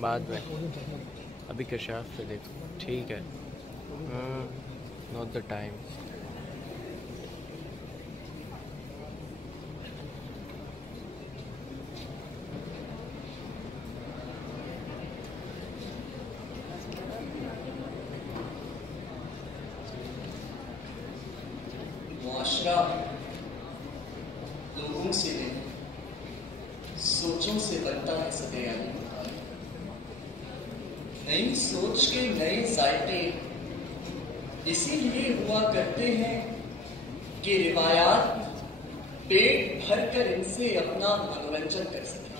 بعد میں ابھی کشاف پہ دیکھو. ٹھیک ہے. Not the time. معاشرہ لوگوں سے نہیں سوچوں سے بنتا ہے سدیانی. نئی سوچ کے نئے ذائقے اسی لیے ہوا کرتے ہیں کہ روایات پیٹ بھر کر ان سے اپنا منورنجن کر سکیں.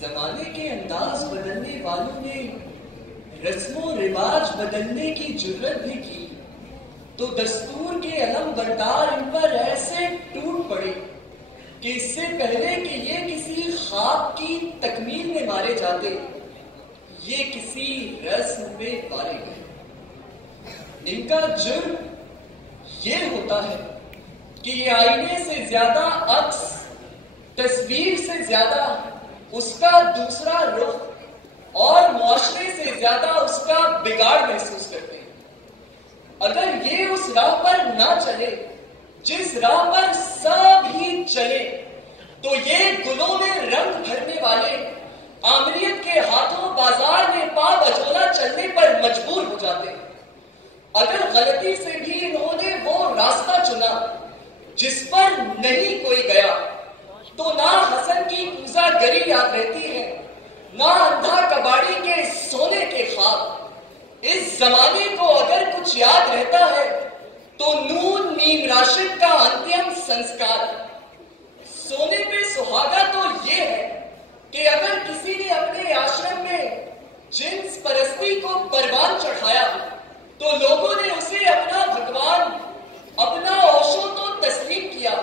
زمانے کے انداز بدلنے والوں نے رسم و رواج بدلنے کی جرت بھی کی تو دستور کے علم بردار ان پر ایسے ٹوٹ پڑے کہ اس سے پہلے کہ یہ کسی خواب کی تکمیل میں مارے جاتے یہ کسی رسم میں مارے گئے. ان کا جرم یہ ہوتا ہے کہ یہ آئینے سے زیادہ عکس تصویر سے زیادہ اس کا دوسرا رخ اور معاشرے سے زیادہ اس کا بگاڑ محسوس کرتے ہیں. اگر یہ اس راہ پر نہ چلے جس راہ پر سب ہی چلے تو یہ گلوں میں رنگ بھرنے والے آمریت کے ہاتھوں بازار میں پا بجولا چلنے پر مجبور ہو جاتے ہیں. اگر غلطی سے بھی انہوں نے وہ راستہ چنا جس پر نہیں کوئی گیا تو نہ حسن کی پوزا گری یاد رہتی ہے نہ اندھا کباڑی کے سونے کے خواب. اس زمانے کو اگر کچھ یاد رہتا ہے تو نون میم راشد کا انتیم سنسکار. سونے پہ سہاگا تو یہ ہے کہ اگر کسی نے اپنے آشرم میں جنس پرستی کو پروان چڑھایا تو لوگوں نے اسے اپنا بھگوان اپنا اوشو تو تسلیم کیا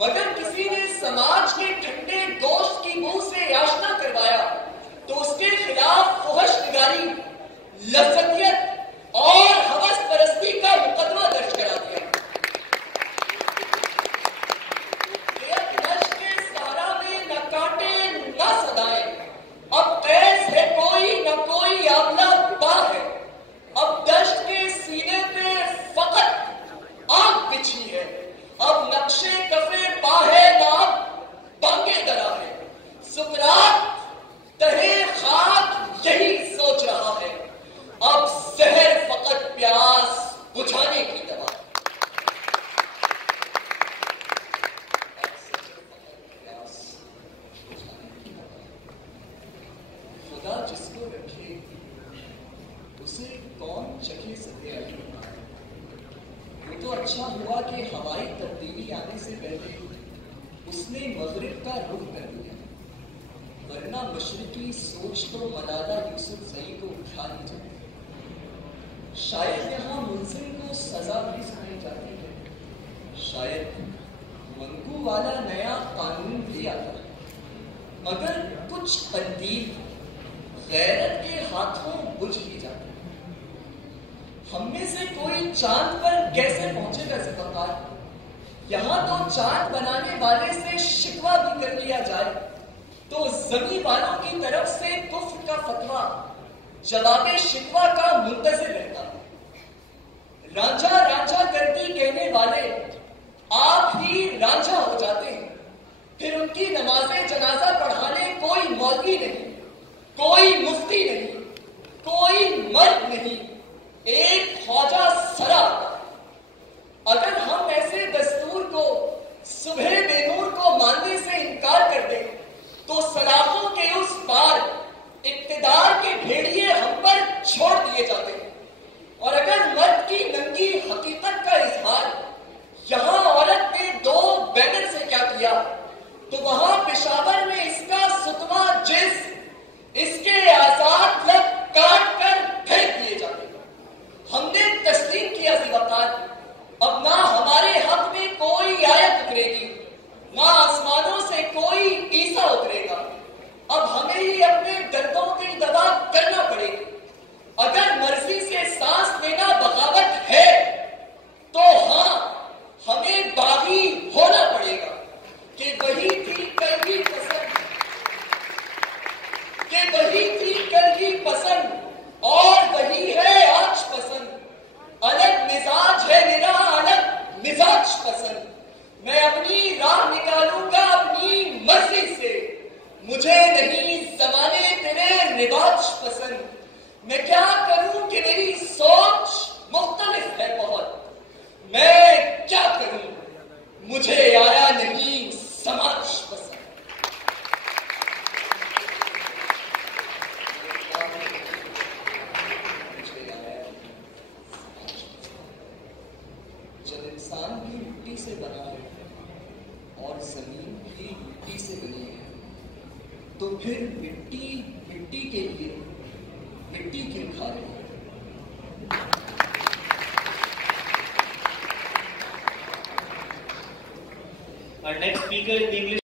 مگر کسی نے سماج کے ٹھنڈے گوشت کی منہ سے یاشنا کروایا تو اس کے خلاف فحش نگاری لذتیت اور ہوس پرستی کا مقدمہ درج کرا دیا. ایک نش کے سہارا میں نہ کاٹے نہ صدائیں اب قیس ہے کوئی نہ کوئی آملہ با ہے. اب دشت کے سینے پہ فقط آگ بچھی ہے. اب نقشے کفے پا ہے نہ اب بانگے درا ہے. سکرات تہے خاک یہی سوچ رہا ہے اب زہر فقط پیاس بجھانے کی دوا. خدا جس کو رکھے اسے کون چکھے سکے. وہ تو اچھا ہوا کہ ہوائی تبدیلی آنے سے پہلے اس نے مغرب کا رخ کر دیا ورنہ مشرقی سوچ تو ملالہ یوسف زئی کو اٹھا نہیں جاتی. شاید یہاں ملزم کو سزا بھی سنائی جاتی ہے. شاید منگو والا نیا قانون بھی آتا ہے مگر کچھ ترتیب غیرت کے ہاتھوں بجھ بھی جاتی ہے. ہم میں سے کوئی چاند پر کیسے پہنچے گا ذوالفقار. یہاں تو چاند بنانے والے سے شکوہ بھی کر لیا جائے تو زمین والوں کی طرف سے کفر کا فتویٰ جواب شکوہ کا منتظر رہتا ہے. رانجھا رانجھا کرتی کہنے والے آپ ہی رانجھا ہو جاتے ہیں. پھر ان کی نماز جنازہ پڑھانے کوئی مولوی نہیں کوئی مفتی نہیں کوئی مرد نہیں ایک خواجہ سرا. اگر ہم ایسے دستور کو صبح بے نور کو ماننے سے انکار کر دیں تو سلاخوں کے اس پار اقتدار کے بھیڑیے ہم پر چھوڑ دیے جاتے ہیں. اور اگر مرد کی ننگی حقیقت کا اظہار یہاں عورت نے 2 بینر سے کیا کیا تو وہاں پشاور میں اس کا ستما جس اس کے آزاد لب کاٹ کر پھینک دیے جاتے ہیں. ہم نے تسلیم کیا ذوالفقار اب نہ ہمارے حق میں کوئی آیت اترے گی نہ آسمانوں سے کوئی عیسیٰ اترے گا. اب ہمیں ہی اپنے دردوں کی دوا کرنا پڑے گی. اگر مرضی سے بنا ہے اور زمین بھی مٹی سے بنی ہے، تو پھر مٹی کے لیے مٹی کیوں کھا رہے ہیں؟ Our next speaker in English